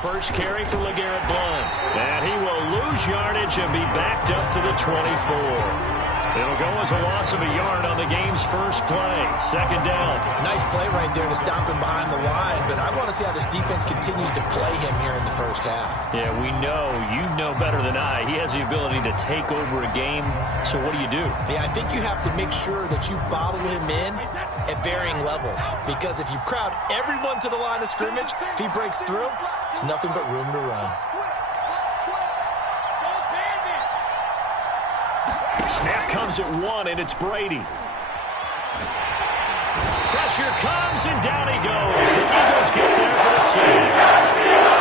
first carry for LeGarrette Blount. And he will lose yardage and be backed up to the 24. It'll go as a loss of a yard on the game's first play. Second down. Nice play right there to stop him behind the line, but I want to see how this defense continues to play him here in the first half. Yeah, we know. You know better than I. He has the ability to take over a game. So what do? Yeah, I think you have to make sure that you bottle him in at varying levels, because if you crowd everyone to the line of scrimmage, if he breaks through, there's nothing but room to run. Snap comes at 1, and it's Brady. Pressure comes, and down he goes. The Eagles get there for the sack.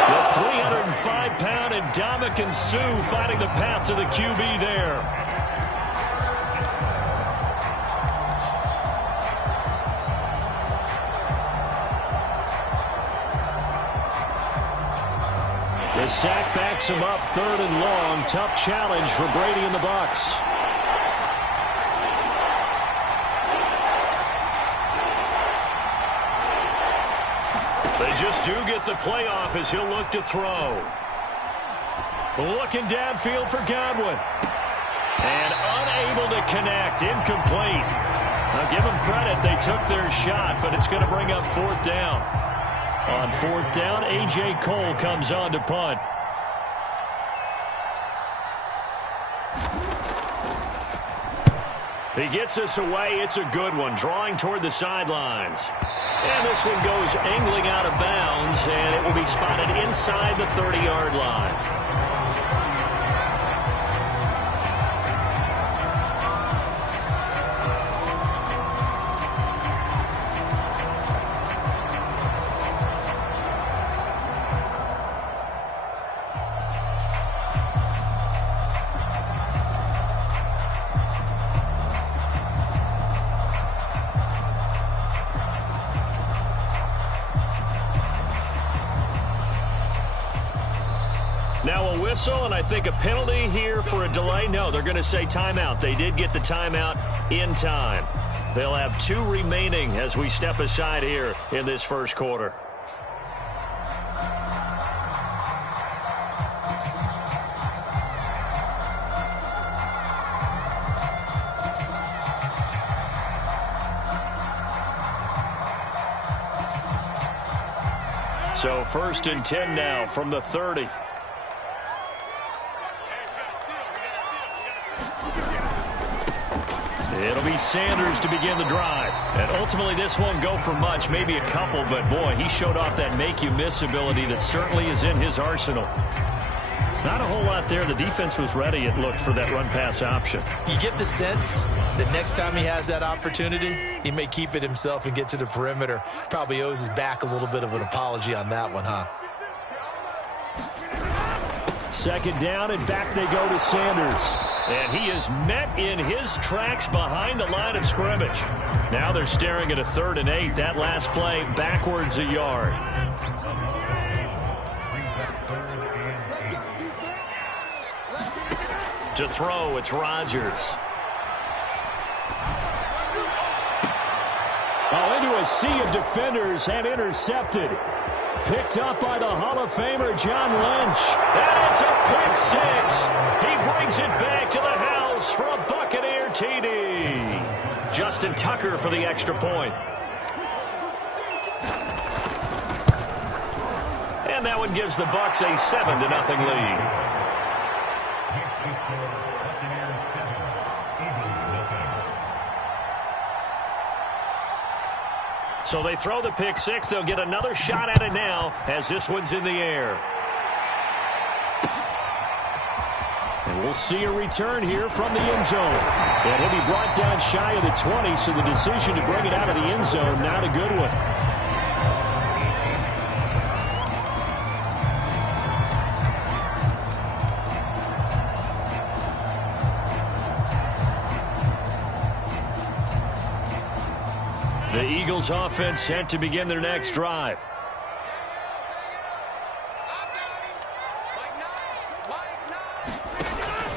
The 305-pound Ndamukong Suh fighting the path to the QB there. The sack backs him up, 3rd and long. Tough challenge for Brady and the Bucs. They just do get the play off as he'll look to throw. Looking downfield for Godwin. And unable to connect. Incomplete. I'll give them credit. They took their shot, but it's going to bring up 4th down. On 4th down, A.J. Cole comes on to punt. He gets us away. It's a good one, drawing toward the sidelines. And this one goes angling out of bounds, and it will be spotted inside the 30-yard line. Now a whistle, and I think a penalty here for a delay. No, they're going to say timeout. They did get the timeout in time. They'll have 2 remaining as we step aside here in this first quarter. So 1st and 10 now from the 30. It'll be Sanders to begin the drive. And ultimately, this won't go for much, maybe a couple, but boy, he showed off that make-you-miss ability that certainly is in his arsenal. Not a whole lot there. The defense was ready, it looked, for that run-pass option. You get the sense that next time he has that opportunity, he may keep it himself and get to the perimeter. Probably owes his back a little bit of an apology on that one, huh? 2nd down, and back they go to Sanders. And he is met in his tracks behind the line of scrimmage. Now they're staring at a 3rd and 8. That last play backwards a yard. To throw, it's Rodgers. Oh, into a sea of defenders and intercepted. Picked up by the Hall of Famer John Lynch. And it's a pick 6. He brings it back to the house for a Buccaneer TD. Justin Tucker for the extra point. And that one gives the Bucs a 7-0 lead. So they throw the pick 6. They'll get another shot at it now as this one's in the air. And we'll see a return here from the end zone. And he'll be brought down shy of the 20, so the decision to bring it out of the end zone, not a good one. The Eagles offense set to begin their next drive.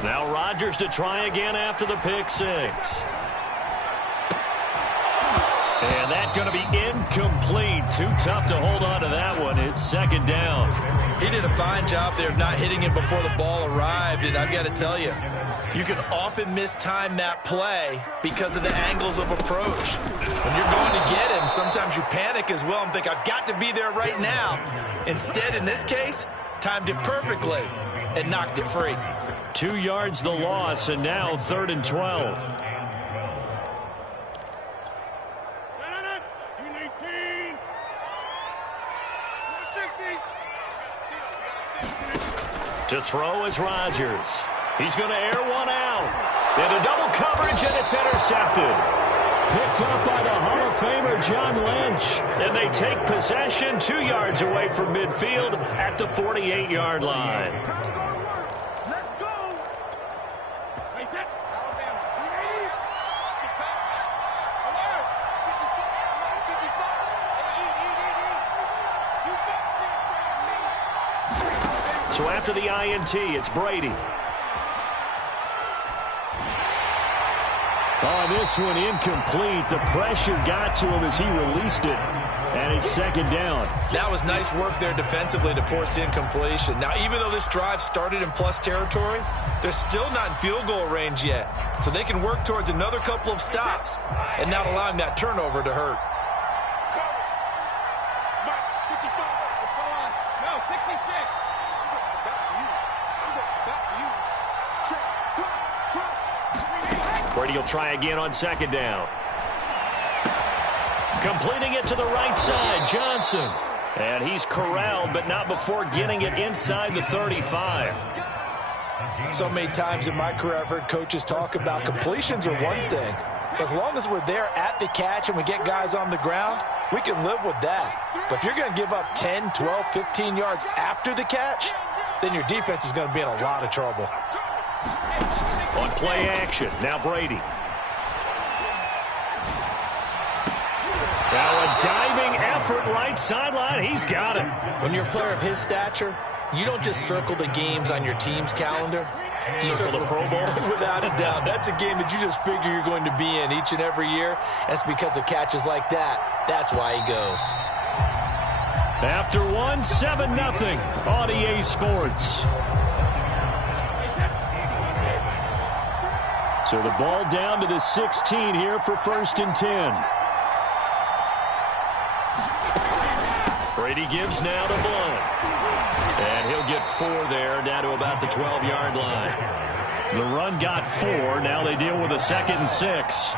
Now Rodgers to try again after the pick 6. And that's going to be incomplete. Too tough to hold on to that one. It's 2nd down. He did a fine job there of not hitting him before the ball arrived, and I've got to tell you, you can often mistime that play because of the angles of approach. When you're going to get him, sometimes you panic as well and think, I've got to be there right now. Instead, in this case, timed it perfectly and knocked it free. 2 yards the loss, and now 3rd and 12. To throw is Rodgers. He's going to air one out. Into double coverage, and it's intercepted. Picked up by the Hall of Famer John Lynch. And they take possession 2 yards away from midfield at the 48-yard line. So after the INT, it's Brady. Oh, this one incomplete. The pressure got to him as he released it. And it's 2nd down. That was nice work there defensively to force incompletion. Now, even though this drive started in plus territory, they're still not in field goal range yet. So they can work towards another couple of stops and not allowing that turnover to hurt. Brady will try again on 2nd down. Completing it to the right side, Johnson. And he's corralled, but not before getting it inside the 35. So many times in my career I've heard coaches talk about completions are one thing. As long as we're there at the catch and we get guys on the ground, we can live with that. But if you're going to give up 10, 12, 15 yards after the catch, then your defense is going to be in a lot of trouble. On play action, now Brady. Now a diving effort right sideline. He's got it. When you're a player of his stature, you don't just circle the games on your team's calendar. You circle the Pro Bowl? Without a doubt. That's a game that you just figure you're going to be in each and every year. That's because of catches like that. That's why he goes. After one, 7-0 on EA Sports. So the ball down to the 16 here for 1st and 10. Brady gives now to Blount. And he'll get 4 there, down to about the 12-yard line. The run got 4. Now they deal with a 2nd and 6.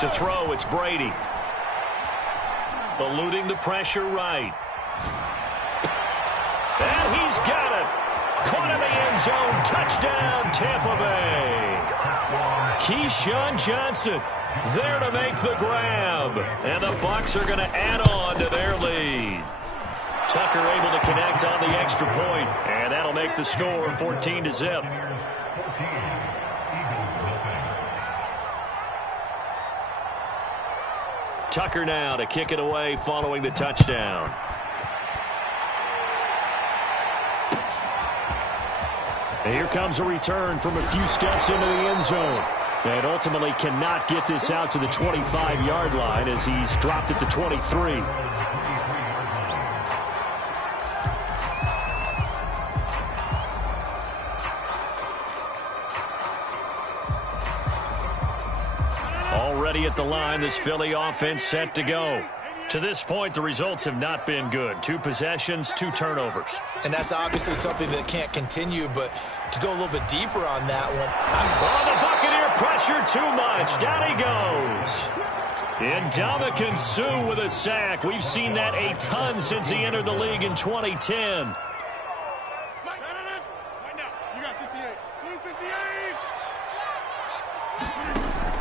To throw, it's Brady. Eluding the pressure right. And he's got it. Caught in the end zone. Touchdown, Tampa Bay. Keyshawn Johnson there to make the grab. And the Bucs are going to add on to their lead. Tucker able to connect on the extra point. And that'll make the score 14-0. Tucker now to kick it away following the touchdown. And here comes a return from a few steps into the end zone. And ultimately cannot get this out to the 25-yard line as he's dropped at the 23. Already at the line, this Philly offense set to go. To this point, the results have not been good. 2 possessions, 2 turnovers. And that's obviously something that can't continue, but to go a little bit deeper on that one. The Buccaneer pressure too much. Down he goes. Ndamukong Suh with a sack. We've seen that a ton since he entered the league in 2010.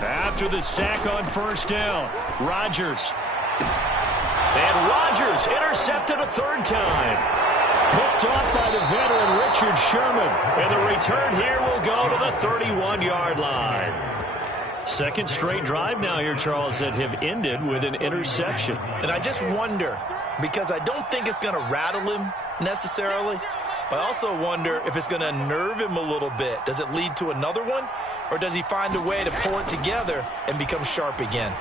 After the sack on 1st down, Rodgers. And Rodgers intercepted a 3rd time. Picked off by the veteran Richard Sherman. And the return here will go to the 31-yard line. 2nd straight drive now here, Charles, that have ended with an interception. And I just wonder, because I don't think it's going to rattle him necessarily, I also wonder if it's going to unnerve him a little bit. Does it lead to another one? Or does he find a way to pull it together and become sharp again?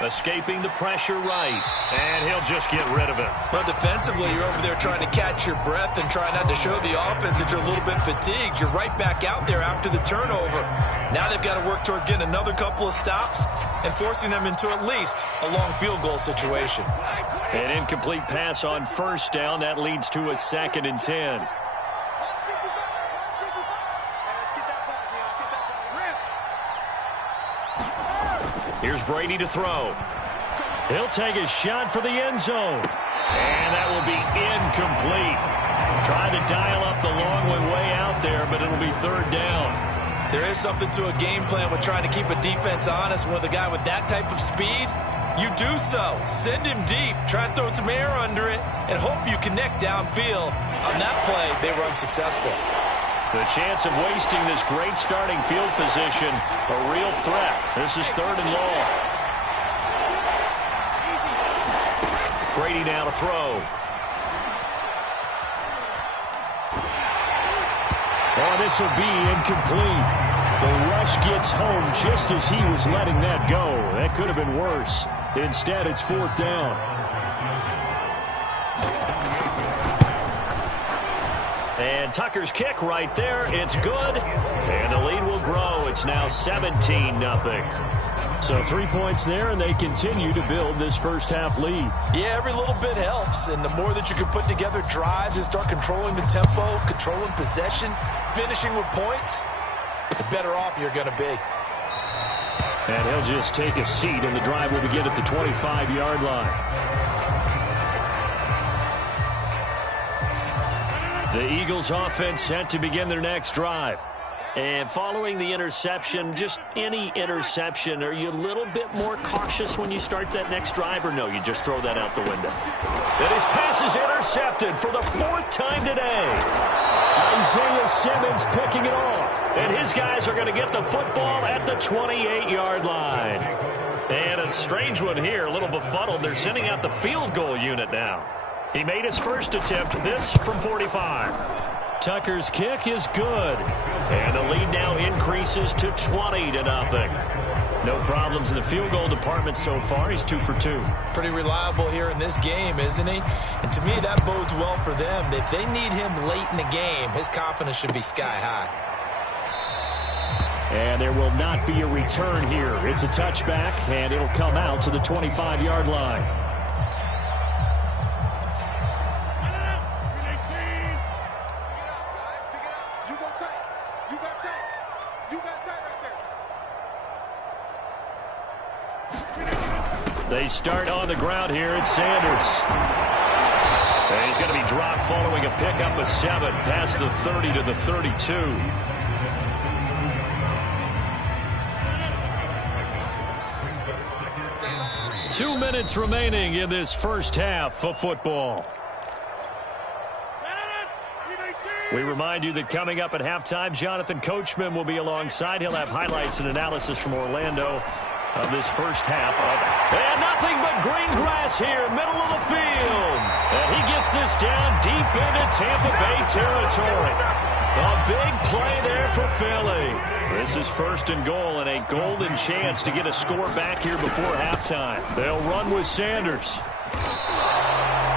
Escaping the pressure right, and he'll just get rid of it. Well, defensively, you're over there trying to catch your breath and try not to show the offense that you're a little bit fatigued. You're right back out there after the turnover. Now they've got to work towards getting another couple of stops and forcing them into at least a long field goal situation. An incomplete pass on first down. That leads to a 2nd and 10. Here's Brady to throw. He'll take a shot for the end zone. And that will be incomplete. Trying to dial up the long way out there, but it'll be 3rd down. There is something to a game plan with trying to keep a defense honest. With a guy with that type of speed, you do so. Send him deep. Try and throw some air under it and hope you connect downfield. On that play, they were unsuccessful. The chance of wasting this great starting field position, a real threat. This is 3rd and long. Brady now to throw. Oh, this will be incomplete. The rush gets home just as he was letting that go. That could have been worse. Instead, it's 4th down. And Tucker's kick right there. It's good. And the lead will grow. It's now 17-0. So 3 points there, and they continue to build this first half lead. Yeah, every little bit helps. And the more that you can put together drives and start controlling the tempo, controlling possession, finishing with points, the better off you're going to be. And he'll just take a seat, and the drive will begin at the 25-yard line. The Eagles offense set to begin their next drive. And following the interception, just any interception, are you a little bit more cautious when you start that next drive, or no, you just throw that out the window? And his pass is intercepted for the 4th time today. Isaiah Simmons picking it off. And his guys are going to get the football at the 28-yard line. And a strange one here, a little befuddled. They're sending out the field goal unit now. He made his first attempt, this from 45. Tucker's kick is good. And the lead now increases to 20-0. No problems in the field goal department so far. He's 2 for 2. Pretty reliable here in this game, isn't he? And to me, that bodes well for them. If they need him late in the game, his confidence should be sky high. And there will not be a return here. It's a touchback, and it'll come out to the 25-yard line. They start on the ground here. It's Sanders. And he's going to be dropped following a pickup of 7 past the 30 to the 32. Two minutes remaining in this first half of football. We remind you that coming up at halftime, Jonathan Coachman will be alongside. He'll have highlights and analysis from Orlando of this first half. And nothing but green grass here, middle of the field. And he gets this down deep into Tampa Bay territory. A big play there for Philly. This is 1st and goal, and a golden chance to get a score back here before halftime. They'll run with Sanders.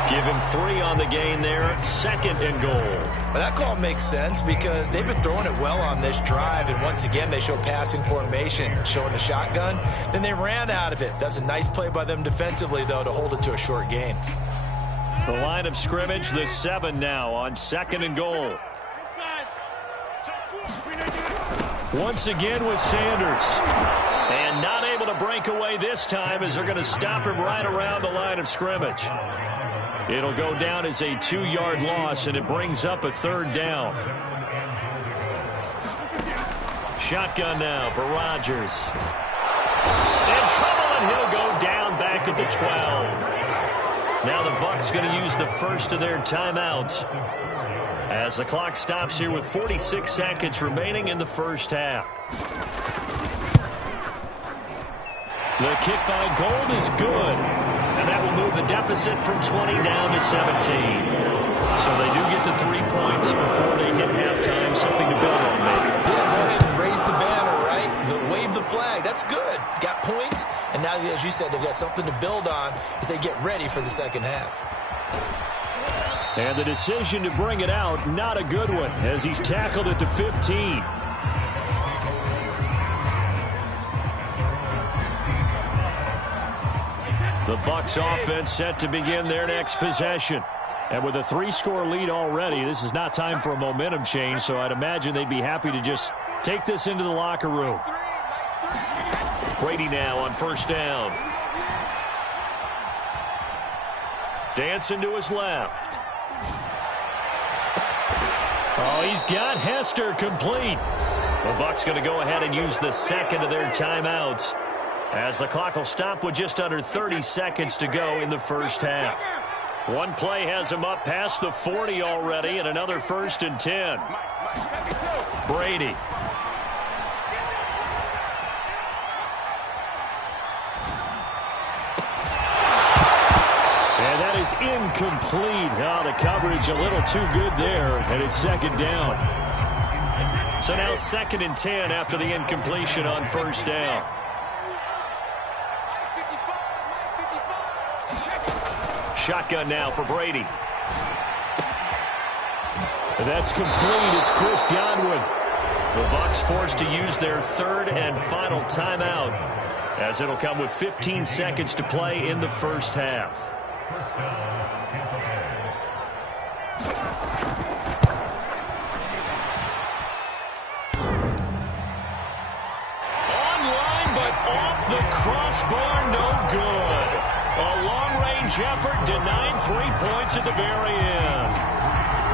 Give him 3 on the gain there. 2nd and goal. Well, that call makes sense because they've been throwing it well on this drive, and once again they show passing formation, showing a shotgun. Then they ran out of it. That's a nice play by them defensively, though, to hold it to a short gain. The line of scrimmage, the 7 now on 2nd and goal. Once again with Sanders. And not able to break away this time as they're going to stop him right around the line of scrimmage. It'll go down as a 2-yard loss, and it brings up a 3rd down. Shotgun now for Rodgers. In trouble, and he'll go down back at the 12. Now the Bucs going to use the first of their timeouts as the clock stops here with 46 seconds remaining in the first half. The kick by Gold is good. And that will move the deficit from 20 down to 17. So they do get to 3 points before they hit halftime. Something to build on, maybe. Yeah, go ahead and raise the banner, right? Wave the flag. That's good. Got points. And now, as you said, they've got something to build on as they get ready for the second half. And the decision to bring it out, not a good one, as he's tackled at the 15. The Bucs offense set to begin their next possession. And with a 3-score lead already, this is not time for a momentum change, so I'd imagine they'd be happy to just take this into the locker room. Brady now on first down. Dancing to his left. Oh, he's got Hester complete. The Bucs going to go ahead and use the second of their timeouts, as the clock will stop with just under 30 seconds to go in the first half. One play has him up past the 40 already, and another 1st and 10. Brady. And that is incomplete. Oh, the coverage a little too good there, and it's second down. So now 2nd and 10 after the incompletion on first down. Shotgun now for Brady. That's complete. It's Chris Godwin. The Bucs forced to use their 3rd and final timeout, as it'll come with 15 seconds to play in the first half. Online, but off the crossbar, no good. A long-range effort denied 3 points at the very end.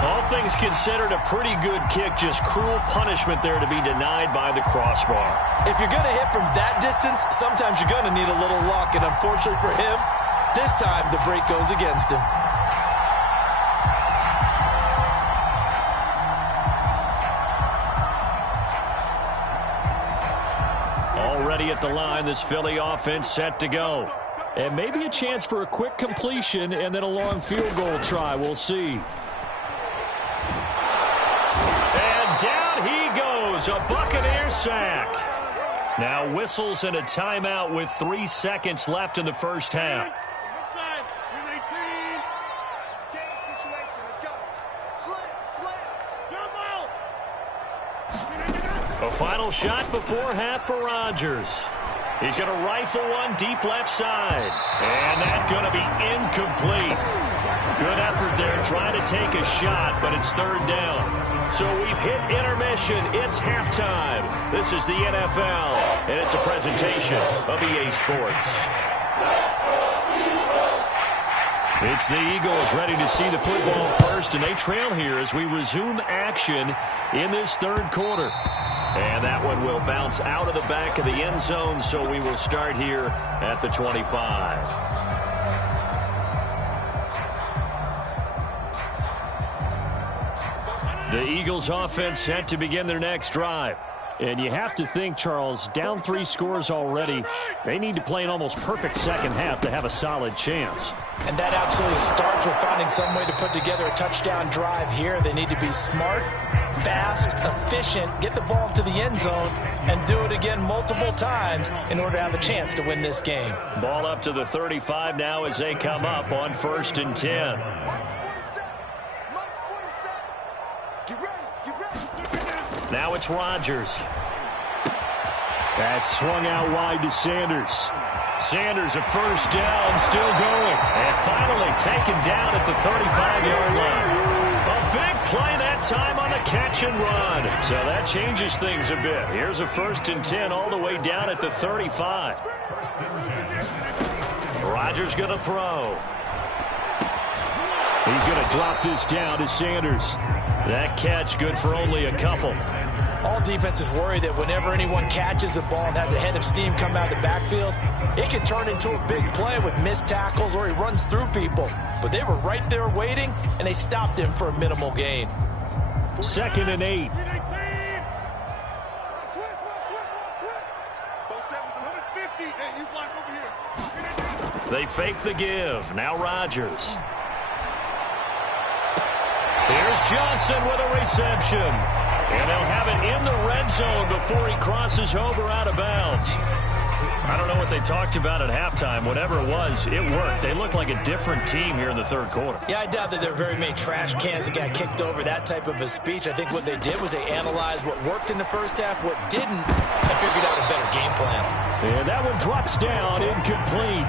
All things considered, a pretty good kick, just cruel punishment there to be denied by the crossbar. If you're going to hit from that distance, sometimes you're going to need a little luck, and unfortunately for him, this time the break goes against him. Already at the line, this Philly offense set to go. And maybe a chance for a quick completion and then a long field goal try. We'll see. And down he goes. A Buccaneer sack. Now whistles and a timeout with 3 seconds left in the first half. A final shot before half for Rodgers. He's going to rifle one deep left side. And that's going to be incomplete. Good effort there trying to take a shot, but it's 3rd down. So we've hit intermission. It's halftime. This is the NFL, and it's a presentation of EA Sports. It's the Eagles ready to see the football first, and they trail here as we resume action in this 3rd quarter. And that one will bounce out of the back of the end zone, so we will start here at the 25. The Eagles offense set to begin their next drive. And you have to think, Charles, down 3 scores already, they need to play an almost perfect second half to have a solid chance. And that absolutely starts with finding some way to put together a touchdown drive here. They need to be smart, fast, efficient, get the ball to the end zone, and do it again multiple times in order to have a chance to win this game. Ball up to the 35 now as they come up on 1st and 10. Now it's Rodgers. That's swung out wide to Sanders. Sanders a first down, still going. And finally taken down at the 35-yard line. A big play that time on the catch and run. So that changes things a bit. Here's a 1st and 10 all the way down at the 35. Rodgers going to throw. He's going to drop this down to Sanders. That catch good for only a couple. All defenses worry that whenever anyone catches the ball and has a head of steam come out of the backfield, it can turn into a big play with missed tackles or he runs through people. But they were right there waiting, and they stopped him for a minimal gain. 2nd and 8. They fake the give. Now Rodgers. Here's Johnson with a reception. And they'll have it in the red zone before he crosses over out of bounds. I don't know what they talked about at halftime. Whatever it was, it worked. They looked like a different team here in the third quarter. Yeah, I doubt that there are very many trash cans that got kicked over, that type of a speech. I think what they did was they analyzed what worked in the first half, what didn't, and figured out a better game plan. And that one drops down, incomplete.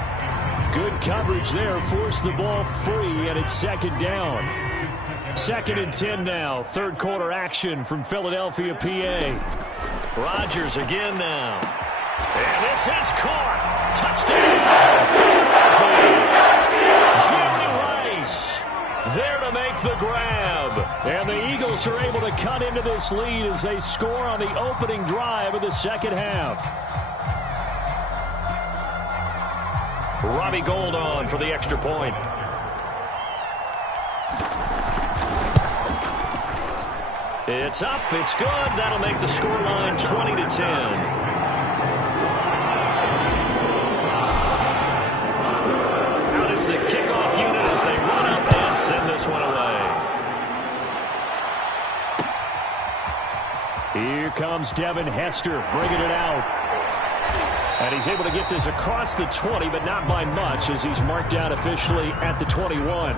Good coverage there, forced the ball free, and it's second down. 2nd and 10 now. Third quarter action from Philadelphia, PA. Rodgers again now. And this is caught. Touchdown. Jerry Rice there to make the grab. And the Eagles are able to cut into this lead as they score on the opening drive of the second half. Robbie Gould on for the extra point. It's up. It's good. That'll make the scoreline 20-10. The kickoff unit as they run up and send this one away. Here comes Devin Hester bringing it out. And he's able to get this across the 20, but not by much as he's marked out officially at the 21.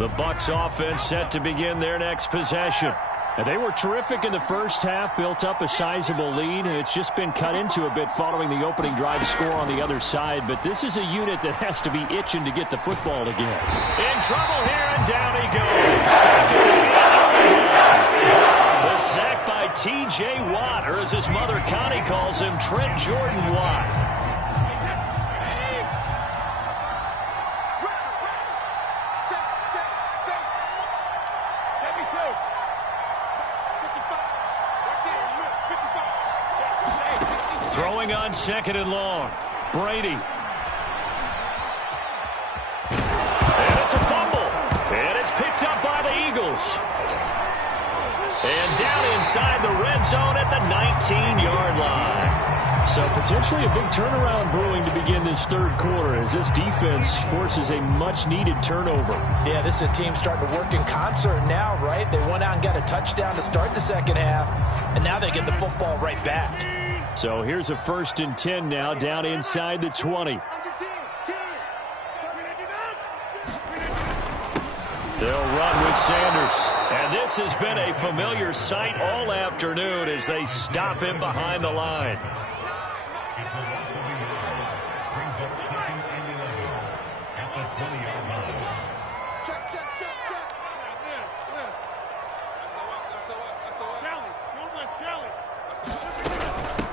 The Bucs offense set to begin their next possession. And they were terrific in the first half, built up a sizable lead, and it's just been cut into a bit following the opening drive score on the other side. But this is a unit that has to be itching to get the football again. In trouble here, and down he goes. The sack by T.J. Watt, or as his mother Connie calls him, Trent Jordan Watt. Throwing on 2nd and long. Brady. And it's a fumble. And it's picked up by the Eagles. And down inside the red zone at the 19-yard line. So potentially a big turnaround brewing to begin this third quarter as this defense forces a much-needed turnover. Yeah, this is a team starting to work in concert now, right? They went out and got a touchdown to start the second half, and now they get the football right back. So here's a 1st and 10 now, down inside the 20. They'll run with Sanders. And this has been a familiar sight all afternoon as they stop him behind the line.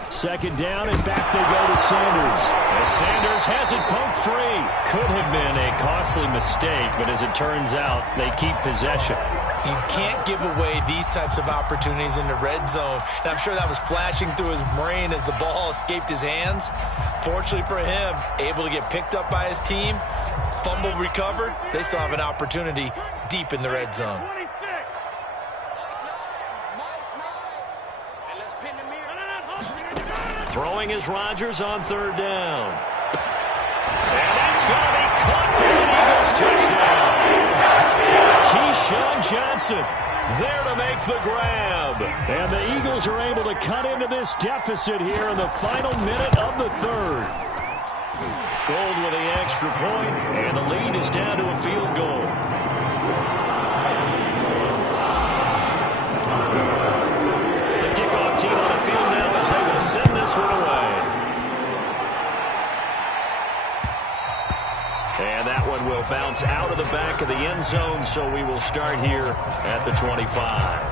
Second down, and back they go to Sanders. As Sanders has it poked free. Could have been a costly mistake, but as it turns out, they keep possession. You can't give away these types of opportunities in the red zone. And I'm sure that was flashing through his brain as the ball escaped his hands. Fortunately for him, able to get picked up by his team, fumble recovered. They still have an opportunity deep in the red zone. Throwing is Rodgers on 3rd down. And that's going to be caught for an Eagles touchdown. Keyshawn Johnson there to make the grab. And the Eagles are able to cut into this deficit here in the final minute of the third. Gould with the extra point, and the lead is down to a field goal. The kickoff team on the field now as they will send this one away. And that one will bounce out of the back of the end zone, so we will start here at the 25.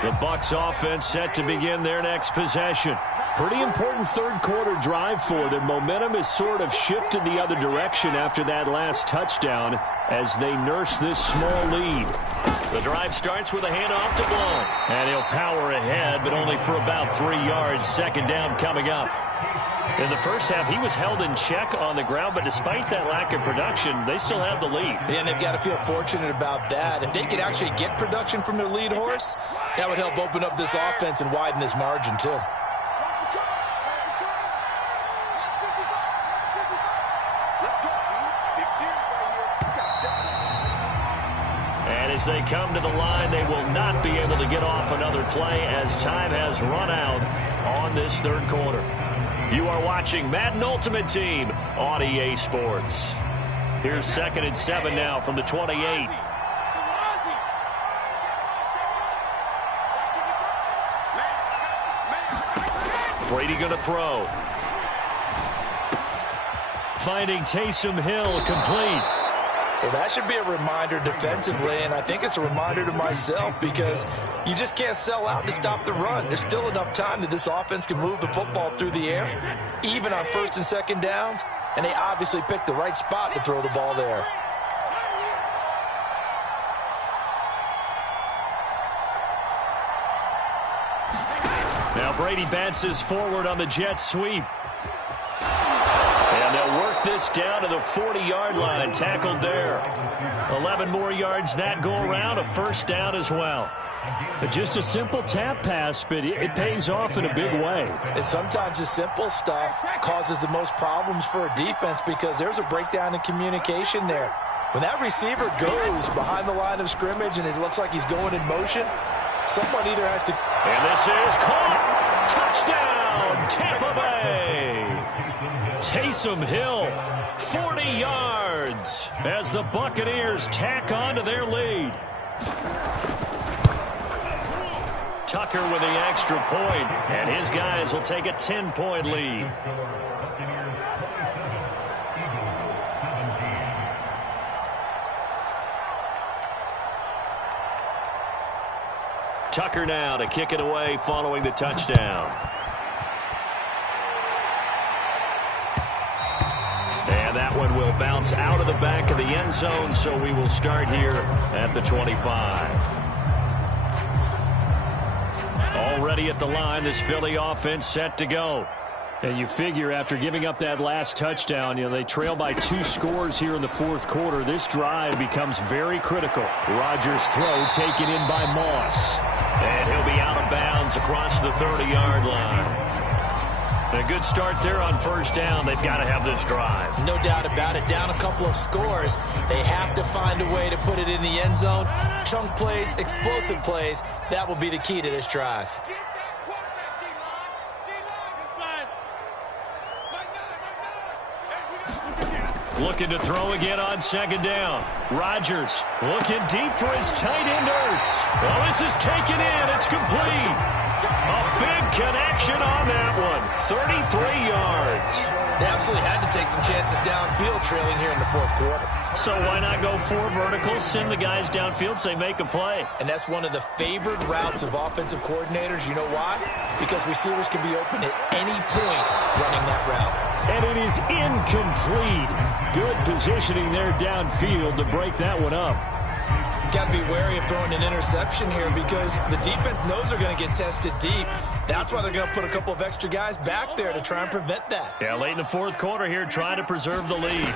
The Bucs offense set to begin their next possession. Pretty important third quarter drive for them. Momentum has sort of shifted the other direction after that last touchdown as they nurse this small lead. The drive starts with a handoff to Blount. And he'll power ahead, but only for about 3 yards. Second down coming up. In the first half, he was held in check on the ground, but despite that lack of production, they still have the lead. Yeah, and they've got to feel fortunate about that. If they could actually get production from their lead horse, that would help open up this offense and widen this margin too. And as they come to the line, they will not be able to get off another play as time has run out on this third quarter. You are watching Madden Ultimate Team on EA Sports. Here's 2nd and 7 now from the 28. Brady going to throw. Finding Taysom Hill complete. Well, that should be a reminder defensively, and I think it's a reminder to myself because you just can't sell out to stop the run. There's still enough time that this offense can move the football through the air, even on 1st and 2nd downs, and they obviously picked the right spot to throw the ball there. Now Brady bounces forward on the jet sweep. And they'll work this down to the 40-yard line. Tackled there. 11 more yards that go around. A first down as well. But just a simple tap pass, but it pays off in a big way. And sometimes the simple stuff causes the most problems for a defense because there's a breakdown in communication there. When that receiver goes behind the line of scrimmage and it looks like he's going in motion, someone either has to... And this is caught. Touchdown, Tampa Bay. Taysom Hill, 40 yards as the Buccaneers tack on to their lead. Tucker with the extra point, and his guys will take a 10-point lead. Tucker now to kick it away following the touchdown. And that one will bounce out of the back of the end zone, so we will start here at the 25. Already at the line, this Philly offense set to go. And you figure after giving up that last touchdown, they trail by 2 scores here in the 4th quarter. This drive becomes very critical. Rodgers' throw taken in by Moss. And he'll be out of bounds across the 30-yard line. A good start there on first down. They've got to have this drive. No doubt about it. Down a couple of scores. They have to find a way to put it in the end zone. Chunk plays, explosive plays. That will be the key to this drive. Looking to throw again on 2nd down. Rodgers looking deep for his tight end Ertz. Well, this is taken in. It's complete. A big connection on that one. 33 yards. They absolutely had to take some chances downfield trailing here in the 4th quarter. So why not go 4 verticals, send the guys downfield, say make a play. And that's one of the favored routes of offensive coordinators. You know why? Because receivers can be open at any point running that route. And it is incomplete. Good positioning there downfield to break that one up. Got to be wary of throwing an interception here because the defense knows they're going to get tested deep. That's why they're going to put a couple of extra guys back there to try and prevent that. Yeah, late in the 4th quarter here, trying to preserve the lead.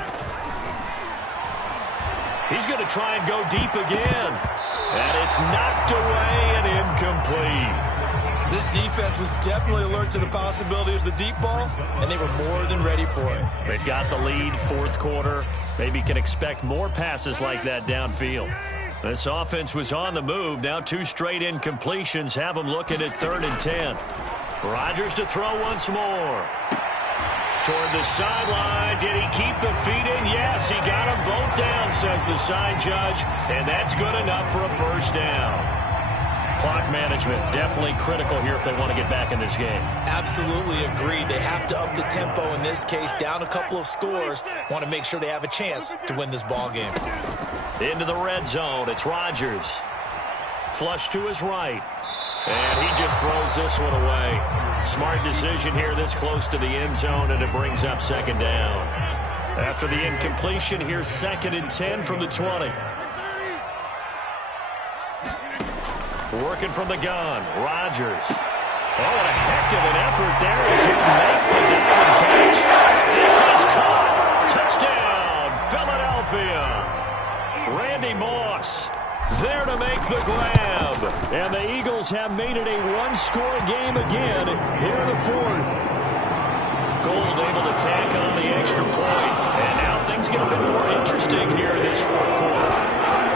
He's going to try and go deep again. And it's knocked away and incomplete. This defense was definitely alert to the possibility of the deep ball, and they were more than ready for it. They've got the lead, 4th quarter. Maybe can expect more passes like that downfield. This offense was on the move. Now 2 straight incompletions have them looking at 3rd and 10. Rodgers to throw once more. Toward the sideline. Did he keep the feet in? Yes, he got them both down, says the side judge. And that's good enough for a first down. Clock management definitely critical here if they want to get back in this game. Absolutely agreed. They have to up the tempo in this case. Down a couple of scores. Want to make sure they have a chance to win this ball game. Into the red zone. It's Rodgers. Flush to his right. And he just throws this one away. Smart decision here this close to the end zone, and it brings up 2nd down. After the incompletion, here's 2nd and 10 from the 20. Working from the gun, Rodgers. Oh, and a heck of an effort there as he'll make the diving catch. This is caught. Touchdown, Philadelphia. Randy Moss there to make the grab. And the Eagles have made it a one-score game again here in the fourth. Gold able to tack on the extra point. And now things get a bit more interesting here in this fourth quarter.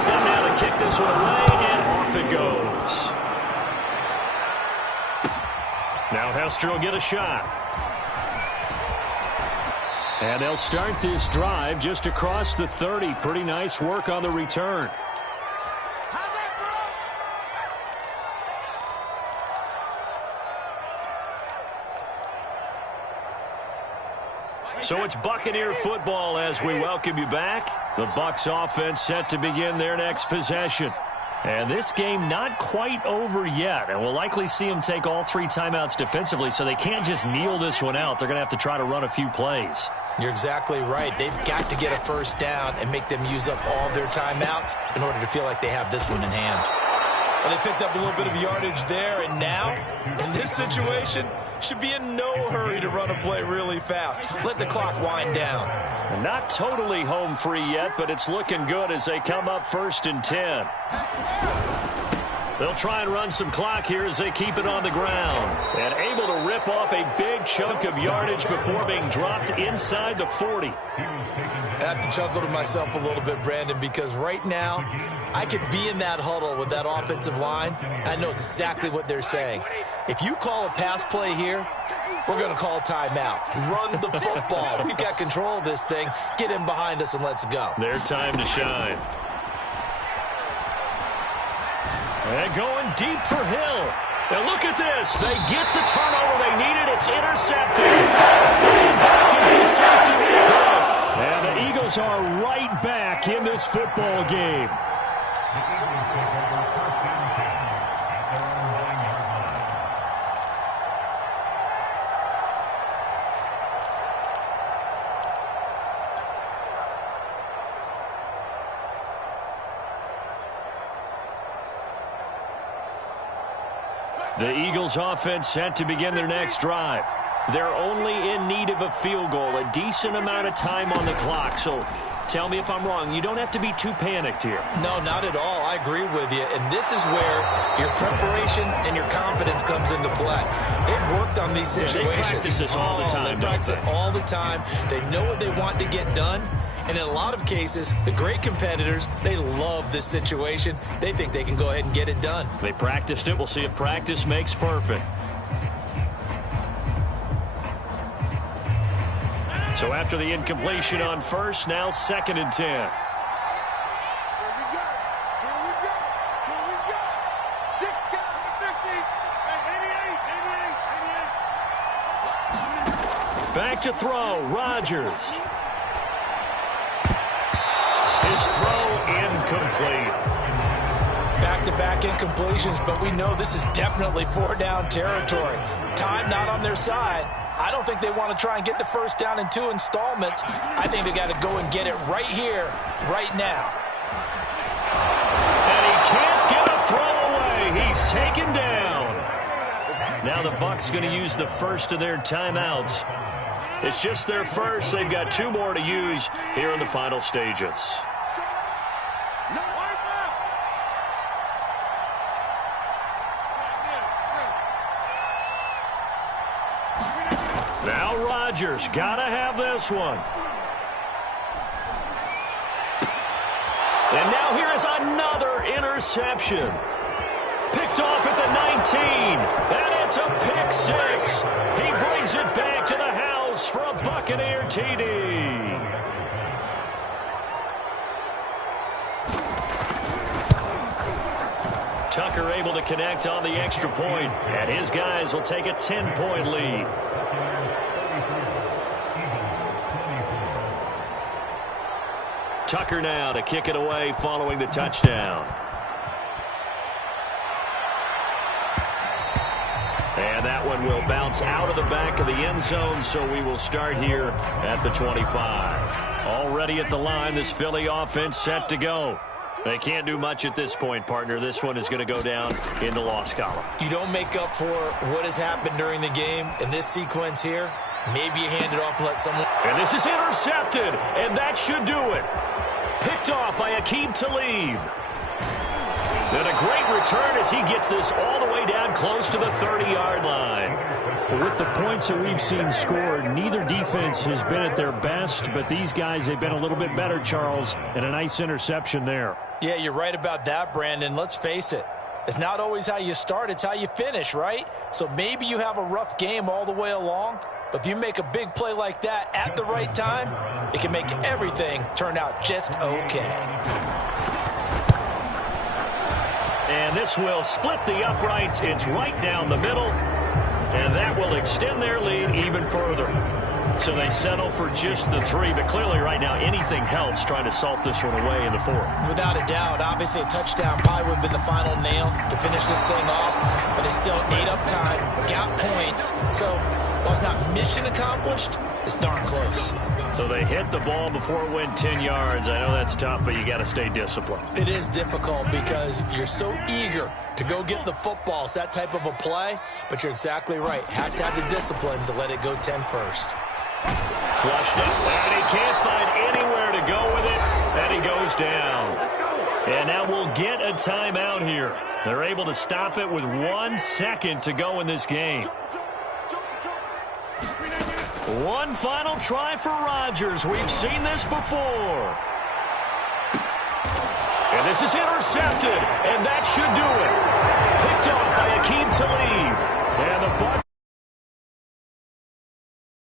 Send now to kick this one away, and off it goes. Now Hester will get a shot. And they'll start this drive just across the 30. Pretty nice work on the return. So it's Buccaneer football as we welcome you back. The Bucs offense set to begin their next possession. And this game not quite over yet. And we'll likely see them take all 3 timeouts defensively, so they can't just kneel this one out. They're going to have to try to run a few plays. You're exactly right. They've got to get a first down and make them use up all their timeouts in order to feel like they have this one in hand. Well, they picked up a little bit of yardage there, and now, in this situation, should be in no hurry to run a play really fast. Let the clock wind down. Not totally home free yet, but it's looking good as they come up 1st and 10. They'll try and run some clock here as they keep it on the ground. And able to rip off a big chunk of yardage before being dropped inside the 40. I have to chuckle to myself a little bit, Brandon, because right now I could be in that huddle with that offensive line. I know exactly what they're saying. If you call a pass play here, we're going to call timeout. Run the football. We've got control of this thing. Get in behind us and let's go. Their time to shine. And going deep for Hill. Now look at this. They get the turnover they needed. It's intercepted. And the Eagles are right back in this football game. The Eagles offense set to begin their next drive. They're only in need of a field goal, a decent amount of time on the clock. So tell me if I'm wrong. You don't have to be too panicked here. No, not at all. I agree with you. And this is where your preparation and your confidence comes into play. They've worked on these situations. They practice this all the time. They practice it all the time. They know what they want to get done. And in a lot of cases, the great competitors, they love this situation. They think they can go ahead and get it done. They practiced it. We'll see if practice makes perfect. So after the incompletion on first, now 2nd and 10. Back to throw, Rodgers. His throw incomplete. Back-to-back incompletions, but we know this is definitely 4-down territory. Time not on their side. I don't think they want to try and get the first down in 2 installments. I think they got to go and get it right here, right now. And he can't get a throw away. He's taken down. Now the Bucs going to use the first of their timeouts. It's just their first. They've got 2 more to use here in the final stages. Now Rodgers, gotta have this one. And now here is another interception. Picked off at the 19, and it's a pick 6. He brings it back to the house for a Buccaneer TD. Tucker able to connect on the extra point, and his guys will take a 10-point lead. Tucker now to kick it away following the touchdown. And that one will bounce out of the back of the end zone, so we will start here at the 25. Already at the line, this Philly offense set to go. They can't do much at this point, partner. This one is going to go down in the loss column. You don't make up for what has happened during the game in this sequence here. Maybe you hand it off and let someone... And this is intercepted, and that should do it. Picked off by Aqib Talib. And a great return as he gets this all the way down close to the 30-yard line. Well, with the points that we've seen scored, neither defense has been at their best, but these guys, they've been a little bit better, Charles, and a nice interception there. Yeah, you're right about that, Brandon. Let's face it. It's not always how you start, it's how you finish, right? So maybe you have a rough game all the way along, but if you make a big play like that at the right time, it can make everything turn out just okay. And this will split the uprights. It's right down the middle. And that will extend their lead even further. So they settle for just the 3. But clearly right now anything helps trying to salt this one away in the 4th. Without a doubt, obviously a touchdown probably would have been the final nail to finish this thing off. But it's still ate up time, got points. So while it's not mission accomplished, it's darn close. So they hit the ball before it went 10 yards. I know that's tough, but you got to stay disciplined. It is difficult because you're so eager to go get the football. It's that type of a play, but you're exactly right. Have to have the discipline to let it go 10 first. Flushed up, and he can't find anywhere to go with it, and he goes down. And now we'll get a timeout here. They're able to stop it with 1 second to go in this game. One final try for Rodgers. We've seen this before. And this is intercepted, and that should do it. Picked off by Aqib Talib. And the